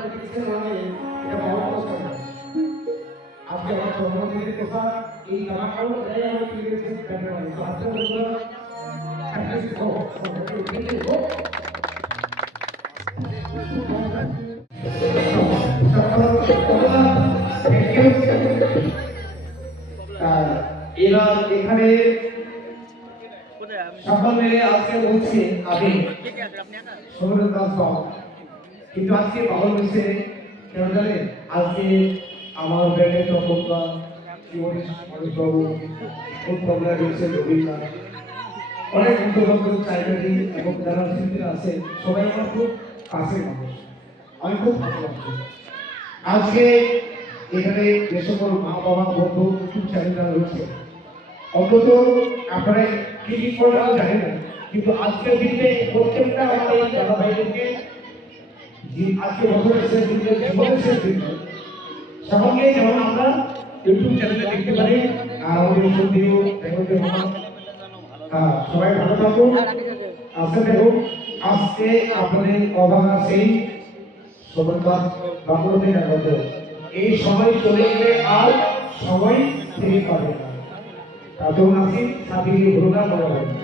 মানে এটা বড় কষ্ট না। আজকে আমার সম্বন্ধে কথা এই জামাকাও এই আমার পিরিয়ড কাটে মানে তো আজকে বলবো প্র্যাকটিস করো এরা এখানে সকলে আজকে বলছে আমি সৌরভ দাস কিন্তু আজকে ভালো হয়েছে কেন জানেন আজকে আমার ব্যান্ডের তখনকার বাবু খুব প্রবলেম রয়েছে রবীন্দ্র অনেক বন্ধুবান্ধব চাইবেন এবং যারা শিল্পীরা আছে সবাই আমার খুব কাছের মানুষ আমি খুব ভালো লাগছে আজকে এখানে যে সকল মা বাবা বন্ধু ইউটিউব চ্যানেলরা রয়েছে অন্তত আপনারা কি কি করবেন জানি না কিন্তু আজকের দিনে প্রত্যেকটা আমার এই দাদা ভাইদেরকে আজকে বছরের শেষ দিনে জীবনের শেষ দিন সকলকে যেমন আমরা ইউটিউব চ্যানেলে দেখতে পারি আর আমাদের সন্ধিও সবাই ভালো থাকুন আজকে দেখুন আজকে আপনাদের অভাগা সেই সবরকার বাংলাদেশ আগত এই সময় চলে গেলে আর সময় ফিরে পাবে না তাতেও নাকি সাথে ঘোরা করা হবে